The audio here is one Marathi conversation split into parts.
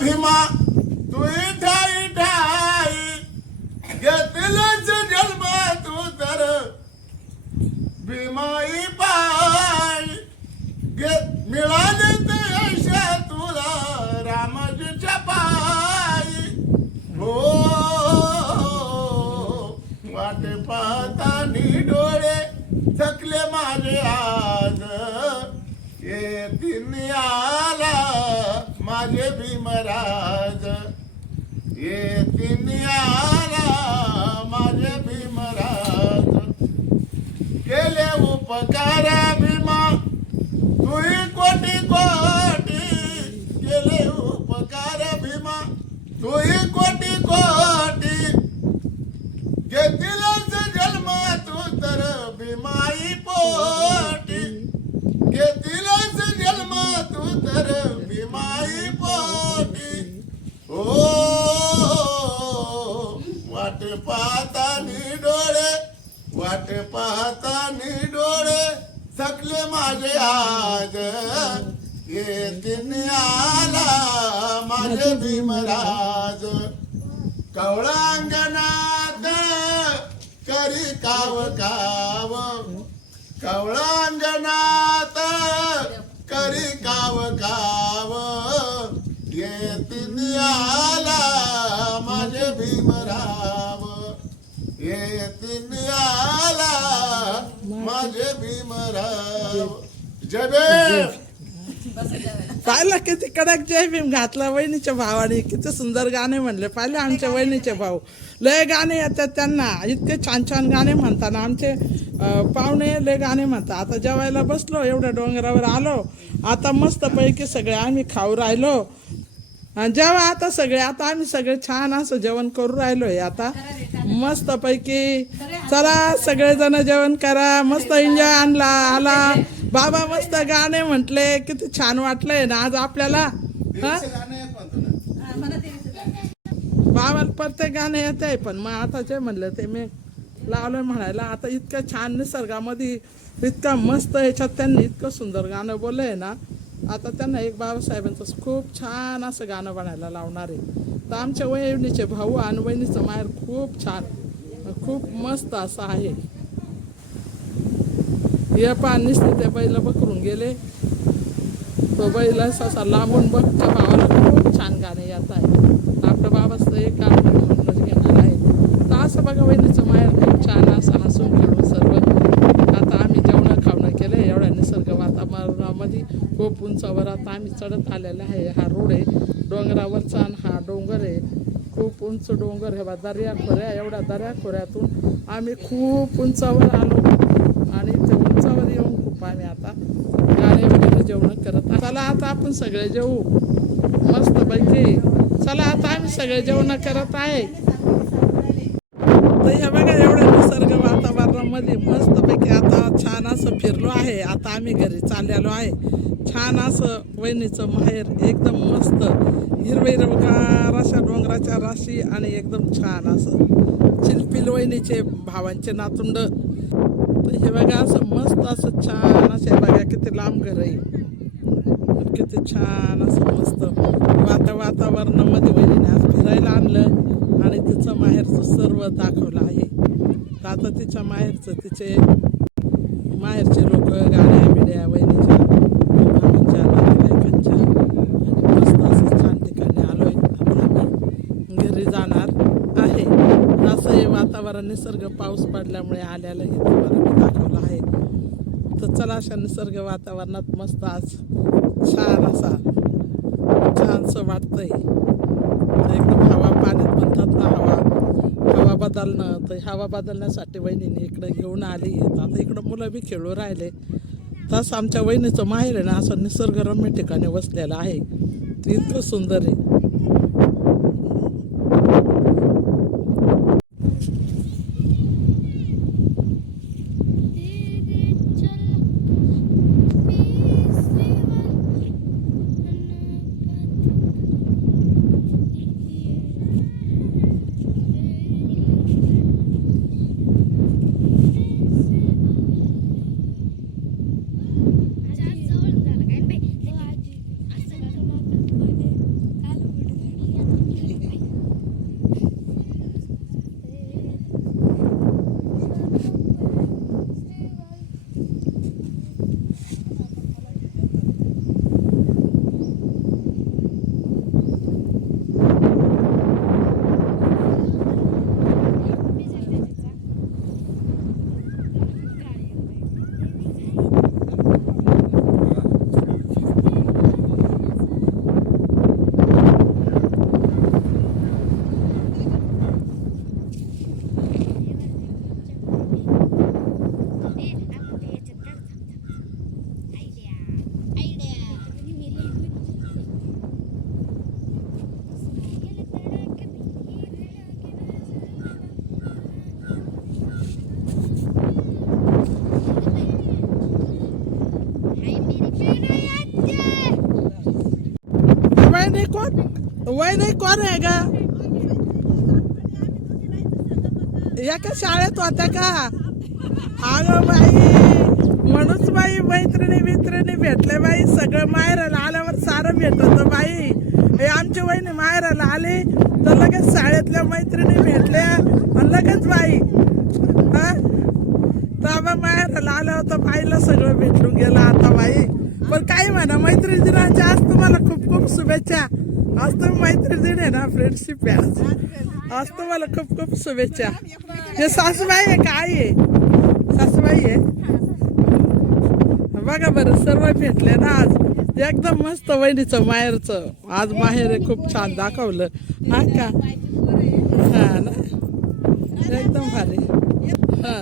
भीमा तू ठाई ठाई घेतलंच जन्म तू तर भीमाई पाय मिळाले ते यश तुला रामाजीच्या पायी हो वाट पाहतानी डोळे थकले माझे आज येतील आला माझे भीमराज येतील आला माझे भीमराज केले उपकार भीमा तुही कोटी कोटी केले उपकार भीमा तुही कोटी कोटी घेतीलच जन्म तू तर भीमाई पोटी घेतीलच जन्म तू तर भीमाई पोटी ओ वाट पाहतानी डोळे वाट पाहतानी डोळे थकले माझे आज येतील आला माझे भीमराज कवळांगणात करी काव काव कवळांगणात करी काव काव येतील आला माझे भीमराव येतील आला माझे भीमराव जय भीम. पाहिलं किती कडक जय भीम घातला वहिनीच्या भावाने किती सुंदर गाणे म्हणले पाहिले आमच्या वहिनीचे भाऊ लय गाणे येतात त्यांना इतके छान छान गाणे म्हणताना आमचे पाहुणे लय गाणे म्हणतात. आता जेवायला बसलो एवढ्या डोंगरावर आलो आता मस्तपैकी सगळे आम्ही खाऊ राहिलो जेव्हा आता सगळे आता आम्ही सगळे छान असं जेवण करू राहिलोय आता मस्तपैकी चला सगळेजण जेवण करा मस्त एन्जॉय आणला आला बाबा मस्त गाणे म्हटले किती छान वाटलंय ना आज आपल्याला बाबाला प्रत्येक गाणे येत आहे पण मग आता जे म्हणलं ते मी लावलं म्हणायला आता इतकं छान निसर्गामध्ये इतकं मस्त याच्यात त्यांनी इतकं सुंदर गाणं बोललंय ना आता त्यांना एक बाबासाहेबांचं खूप छान असं गाणं बनायला लावणार आहे. तर आमच्या वहिनीचे भाऊ आणि वहिनीचं माहेर खूप छान खूप मस्त असं आहे. हे पाणी ते बैल बकरून गेले तो बैल असा लांबून बघच्या भावाला खूप छान गाणे येत आहे. आपल्या बाबाचं एक गाणं म्हणूनच घेणार आहे. तर असं बघा वहिनीचं माहेर खूप छान असं हसून खेळून सर्व आता आम्ही जेवण खावणं केलं एवढ्या निसर्ग वातावरणामध्ये खूप उंचावर आता आम्ही चढत आलेला आहे. हा रोड आहे डोंगरावरचा आणि हा डोंगर आहे खूप उंच डोंगर आहे बा दर्या खोऱ्या एवढ्या दर्या खोऱ्यातून आम्ही खूप उंचावर आलो आणि ते उंचावर येऊन खूप आम्ही आता गाणे वगैरे जेवण करत चला आता आपण सगळे जेवू मस्तपैकी चला आता आम्ही सगळे जेवण करत आहे. तर हे बघा एवढ्या निसर्ग वातावरणामध्ये मस्तपैकी आता छान असं फिरलो आहे. आता आम्ही घरी चाललेलो आहे. छान असं वहिनीचं माहेर एकदम मस्त हिरवेगार अशा डोंगराच्या राशी आणि एकदम छान असं चिलपिल वहिनीचे भावांचे नातुंड. तर हे बघा असं मस्त असं छान असे बघा किती लांब घर आहे किती छान असं मस्त वातावरणामध्ये वहिनीने आज फिरायला आणलं आणि तिचं माहेरचं सर्व दाखवलं आहे. तर आता तिच्या माहेरचं तिचे माहेरचे लोक गाड्या बिड्या वहिनीच्या भावांच्या नातेवाईकांच्या आणि मस्त असं छान ठिकाणी आलोय. आता आम्ही घरी जाणार आहे. असं हे वातावरण निसर्ग पाऊस पडल्यामुळे आल्याला हे तुम्हाला मी दाखवलं आहे. तर चला अशा निसर्ग वातावरणात मस्त आज छान असा छानसं वाटतंय. एकदम हवा पाण्यात म्हणतात ना हवा बदलणं तर हवा बदलण्यासाठी वहिनीने इकडं घेऊन आली. आता इकडं मुलं बी खेळू राहिले. तसं आमच्या वहिनीचं माहेर आहे ना असं निसर्गरम्य ठिकाणी वसलेलं आहे. ते इतकं सुंदर आहे. वय नाही कोण आहे का एका शाळेत होत्या का अगं बाई म्हणूच बाई मैत्रिणी भेटले बाई सगळं माहेराला आल्यावर सारं भेटत बाई हे आमची वहिनी माहेराला आली तर लगेच शाळेतल्या मैत्रिणी भेटल्या आणि लगेच बाई हा ताबा माहेराला आलं होतं बाईला सगळं भेटून गेलं आता बाई पण काही म्हणा मैत्री दिनाच्या आज तुम्हाला खूप खूप शुभेच्छा आज तुम्ही मैत्री दिन आहे ना फ्रेंडशिप आहे आज तुम्हाला खूप खूप शुभेच्छा हे सासूबाई आहे का आई आहे सासूबाई आहे बघा बरं सर्व भेटले ना आज एकदम मस्त वहिनीचं माहेरचं आज माहेर आहे खूप छान दाखवलं हा का हा ना एकदम भारी हा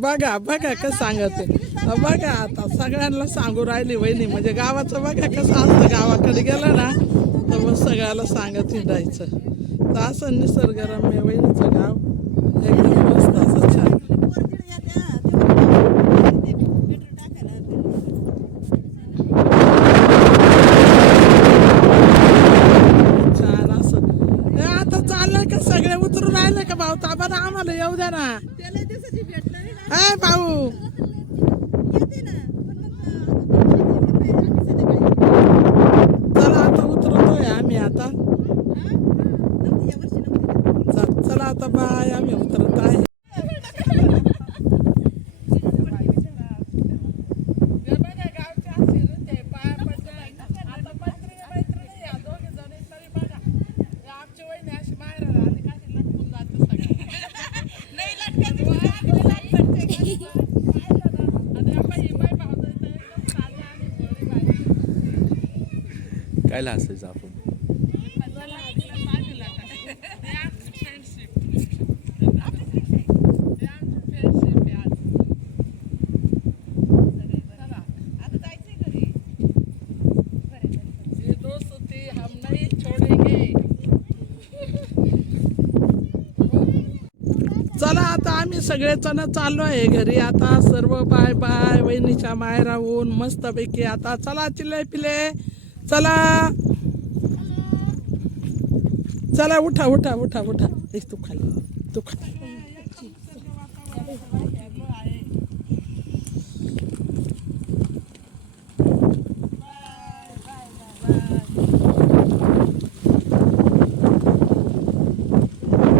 बघा बघा कसं सांगते बघा आता सगळ्यांना सांगू राहिली वहिनी म्हणजे गावाचं बघा कसं असतं गावाकडे गेलं ना तर मग सगळ्याला सांगत हिंडायचं तर असं निसर्गरम्य वहिनीचं गाव एकदम मस्त असं छान छान असं आता चाललंय का सगळे उतरून राहिले का भाऊ ताबा ना आम्हाला येऊ द्या ना ए भाऊ चला आता उतरतोय आम्ही आता चला आता बाय आम्ही उतरत आहे काय हसायचं आपण चला आता आम्ही सगळेजण चाललो आहे घरी आता सर्व बाय बाय वहिनीच्या माहेराहून मस्तपैकी आता चला चिल्ले पिले चला चला उठा उठा उठा उठा तू खाली तू खाली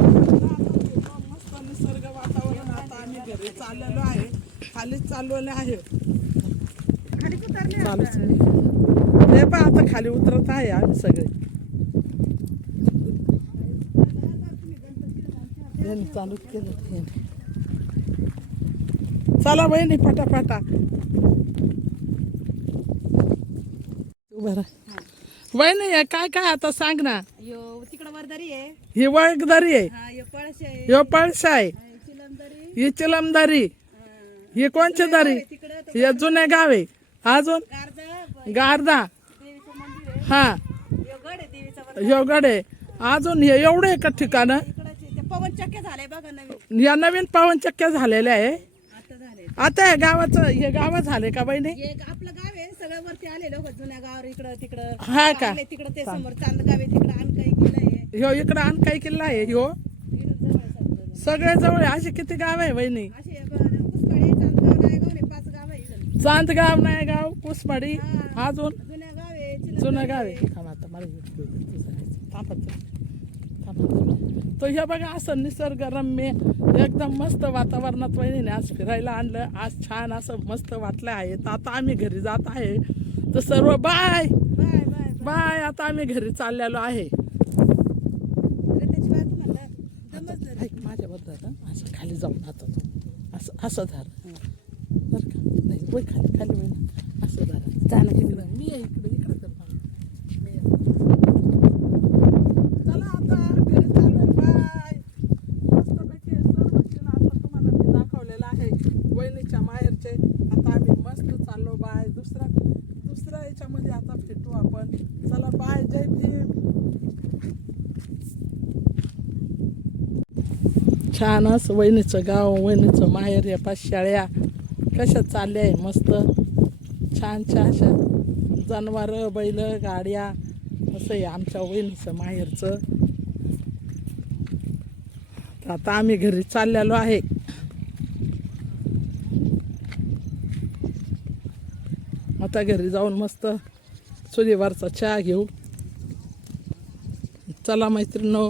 मस्त निसर्ग वातावरण आता आम्ही घरी चाललेलो आहे खालीच चाललेलो आहे चालूच नाही पण आता खाली उतरत आहे आम्ही सगळे चालू केलं चला बहिणी फटाफटा बरं वहिनी काय काय आता सांग ना तिकडं वरदारी आहे ही वळगदारी आहे यो पळस आहे ह्यो पळसा आहे चिलमदारी ही चिलमदारी ही कोणची दारी तिकडं हे जुने गाव आहे अजून गारदा गारदा देवीचं मंदिर आहे हा यो गड आहे देवीचा वर ह्यो गड आहे अजून हे एवढे आहे का ठिकाण इकडचे ते पवन चक्के झाले बघा नवीन या नवीन पावनचक्क्या झालेल्या आहे आता झाले आता हे गावाचं हे गाव झाले का बहिणी एक आपलं गाव आहे सगळं वरती आले लोक जुन्या गावावर इकडं तिकडं हा का आले तिकडं ते समोर चांदगाव आहे तिकडं आणकाई किल्ला आहे ह्यो इकडं आण काही किल्ला आहे ह्यो इकडं जवळ समजा सगळे जवळ आहे. असे किती गाव आहे बहिणी असे पुष्कळी चांदगाव नायगाव ने 5 गाव आहे इकडं चांदगाव नायगाव कुसपाडी हा. अजून जुन्या गाव आहे जुनं गाव आहे थांब आता मला थांबत तो हे बघा असं निसर्गरम्य एकदम मस्त वातावरणात वहिनीने आज फिरायला आणलं आज छान असं मस्त वाटलं आहे तर आता आम्ही घरी जात आहे तर सर्व बाय बाय बाय बाय आता आम्ही घरी चाललेलो आहे अरे त्याची बायको म्हणला दमच धर. ऐक माझ्याबद्दल असं खाली जाऊन आता तो असं असं झालं बरं का नाही वय खाली खाली वय ना असं झालं चालत इकडं मी आहे इकडं कर मला. मी आहे. चला आता घरी चाललोय बाय मस्तपैकी सर्व क्षण आता तुम्हाला मी दाखवलेलं आहे वहिनीच्या माहेरचे आता आम्ही मस्त चाललो बाय दुसऱ्या याच्यामध्ये आता भेटू आपण चला बाय जय भीम छान असं वहिनीचं गाव वहिनीचं माहेर या पाच शाळ्या कशा चालल्या आहे मस्त छान छान अशा जनावरं बैल गाड्या असं आहे आमच्या वहिनीचं माहेरचं. तर आता आम्ही घरी चाललेलो आहे. आता घरी जाऊन मस्त चुलीवरचा चहा घेऊ. चला मैत्रिणींनो.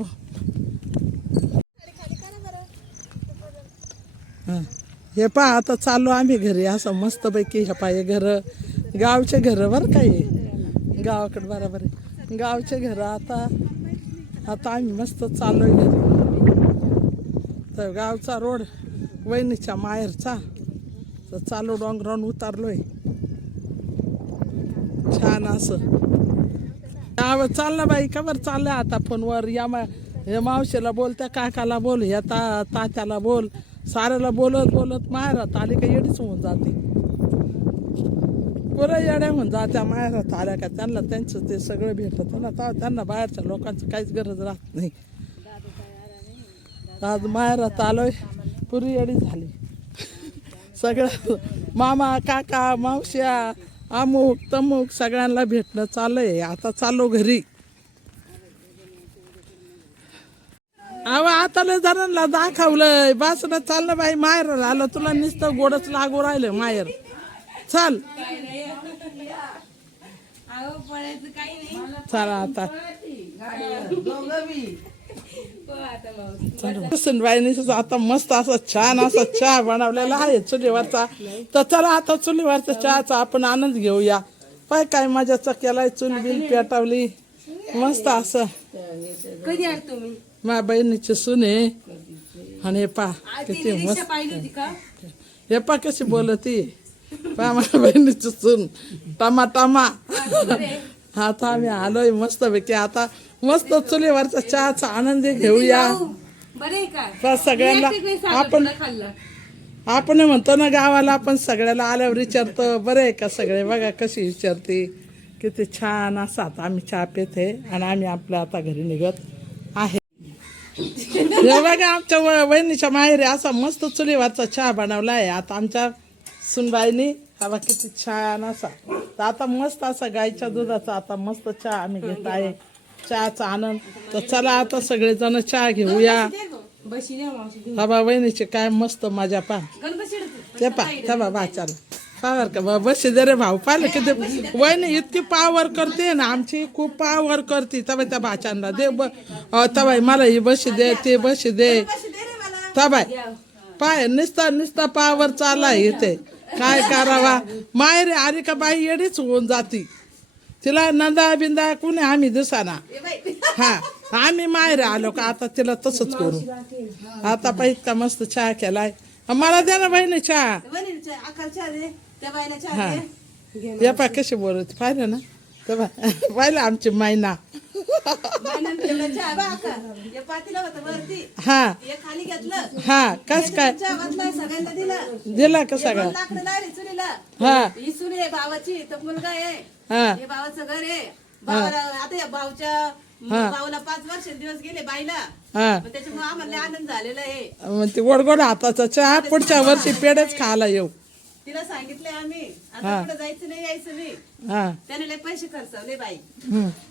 हां हे पहा आता चाललो आम्ही घरी असं मस्तपैकी. हे पहा हे घरं गावचे घरं बरं काय गावाकडे बरोबर आहे गावचे घरं. आता आम्ही मस्त चाललोय घरी. तर गावचा रोड वहिनीच्या माहेरचा. तर चालू डोंगरावरून उतारलोय छान असं. चाललं बाई का बरं चाललं आता फोनवर. या हे मावशीला बोल त्या काकाला बोल या तात्याला बोल साऱ्याला बोलत बोलत माहेरात आली का येडीच होऊन जाते. पुरं येड्या होऊन जात्या माहेरात आल्या का. त्यांना त्यांचं ते सगळं भेटतं ना. त्यांना बाहेरच्या लोकांचं काहीच गरज राहत नाही. आज माहेरात आलोय पुरी येडी झाली. सगळं मामा काका मावश्या अमुक तमुक सगळ्यांना भेटणं चाललंय. आता चाललो घरी. अहो आता लय जणांना दाखवलंय बसणं चाललं बाई. माहेर आलं तुला नुसतं गोडच लागू राहिलं माहेर. चाल चला आता सुनबाईनी आता मस्त असं छान असा चहा बनवलेला आहे चुलीवरचा. तर चला आता चुलीवरचा चहाचा आपण आनंद घेऊया. पाय काय मजाचा केलाय. चूल बिल पेटवली मस्त असं. कधी आल तुम्ही? माझ्या बहिणीची सून आहे. आणि हे पा किती मस्त. हे पा कशी बोलती. पा माझ्या बहिणीची सून टमा टमा. आता आम्ही आलोय मस्त पैकी. आता मस्त चुलीवरचा चहाचा आनंद घेऊया. सगळ्यांना आपण म्हणतो ना गावाला आपण सगळ्याला आल्यावर विचारतो बरं आहे का सगळे. बघा कशी विचारते किती छान असं. आता आम्ही चहा पिते आणि आम्ही आपल्या आता घरी निघत आहे. हे बघा आमच्या वहिनीच्या माहेरी असा मस्त चुलीवरचा चहा बनवला आहे. आता आमच्या सुनबाईनी हवा किती छान असा. तर आता मस्त असा गाईच्या दुधाचा आता मस्त चहा आम्ही घेत आहे. चहाचा आनंद. तर चला आता सगळेजण चहा घेऊया. हवा वहिनीची काय मस्त मजा पा. ते पा त्या बाबा चला पावर का बाबा बशी दे रे भाऊ. पाहिलं किती वहिनी इतकी पावर करते ना आमची. खूप पावर करते. तबाई त्या भाच्यांना दे तबाई मला ही बशी दे ते बशी दे. तबाई पाय निस्ता पावर चालला इथे. काय करावा माहेरी आली का बाई येडीच होऊन जाती. तिला नंदा बिंदा कुणी आम्ही दिसाना. हा आम्ही माहेर आलो का आता तिला तसंच करू. आता पाहिजे का मस्त चहा केलाय. मला द्या ना बहिणी चहा. हा या पा कशी बोलत पाहिलं ना. तर पाहिलं आमची मैना. हा हा कस काय दिला का सगळं. हा भावाची मुलगा आहे. हा हे भावाचं घर आहे. भावाला आता या भावाला 5 वर्ष दिवस गेले बाईला. हा त्याच्यामुळे आम्हाला आनंद झालेला आहे. मग ते गोड गोड हाताचा चहा. पुढच्या वर्षी पेढेच खायला येऊ. तिला सांगितलंय आम्ही आता कुठं जायचं नाही यायचं नाही. हा त्याने लय पैसे खर्चवले बाई.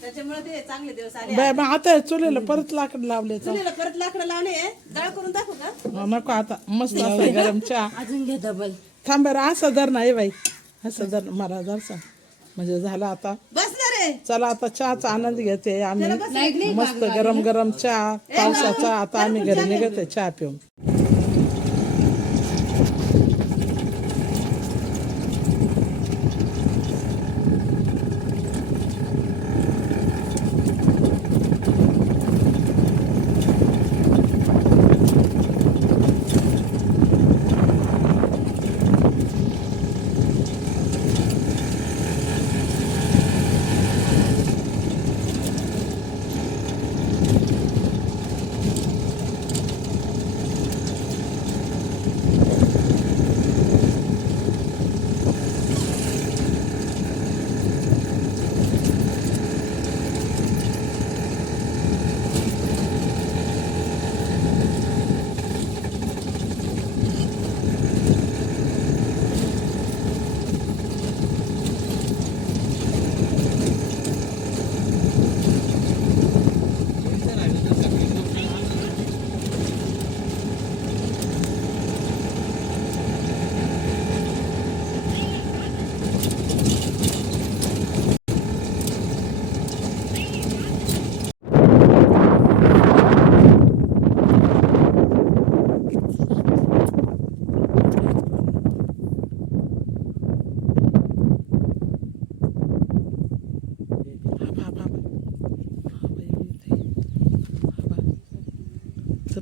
त्याच्यामुळे ते चांगले दिवस आले. बाय मग आता चुलीला परत लाकड लावले. चुलीला परत लाकडं लावले. जाळ करून दाखवू का? नको आता मस्त असं गरम चहा. अजून घे डबल. थांब बरं असं धर नाही बाई. असं धर मला धरसा म्हणजे झालं आता. बसणार रे. चला आता चहाचा आनंद घेते आम्ही. मस्त गरम गरम चहा पावसाचा. आता आम्ही घरी निघते चहा पिऊन.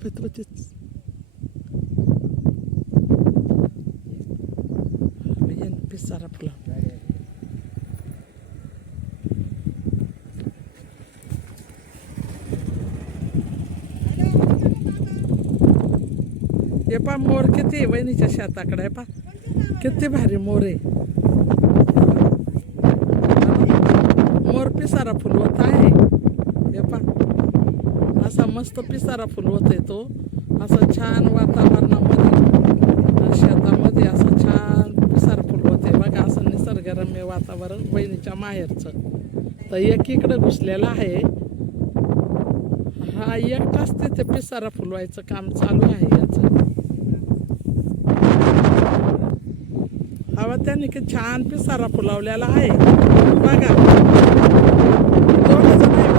तब्येतीच पिसारा फुला हे पा मोर किती आहे वहिनीच्या शेताकडे पा किती भारी मोर आहे मोर पिसारा फुलवत आहे हे पा असा मस्त पिसारा फुलवत आहे तो असं छान वातावरणामध्ये शेतामध्ये असं छान पिसारा फुलवत आहे बघा असं निसर्गरम्य वातावरण वहिनीच्या माहेरचं तर एकीकडं घुसलेलं आहे हा एकटाच तिथे पिसारा फुलवायचं काम चालू आहे याचं हवा त्याने की छान पिसारा फुलवलेला आहे बघा दोघं जण आहे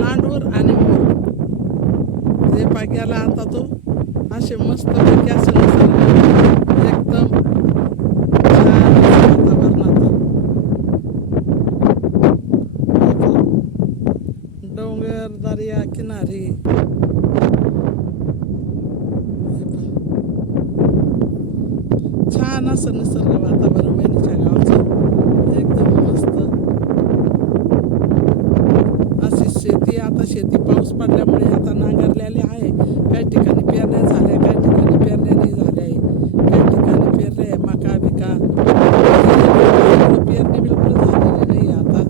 लांडूर आणि मोर हे पा गेला आता तो असे मस्त पैकी असं एकदम छान वातावरणात डोंगर दर्या किनारी छान असं निसर्ग वातावरण वहिनीच्या गावचं एकदम मस्त अशी शेती आता शेती पाऊस पडल्यामुळे आता नांगरलेली आहे काही ठिकाणी पेरण्या झाल्या काही ठिकाणी पेरण्या नाही झाल्या आहे काही ठिकाणी पेरले आहे मका बिका इकडं पेरणी बिलकुल झालेली नाही आता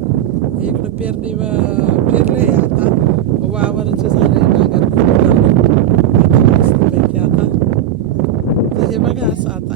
इकडं पेरणी पेरले आहे आता वावरचे झाले नांगर आता मस्तपैकी आता तर हे बघा असं आता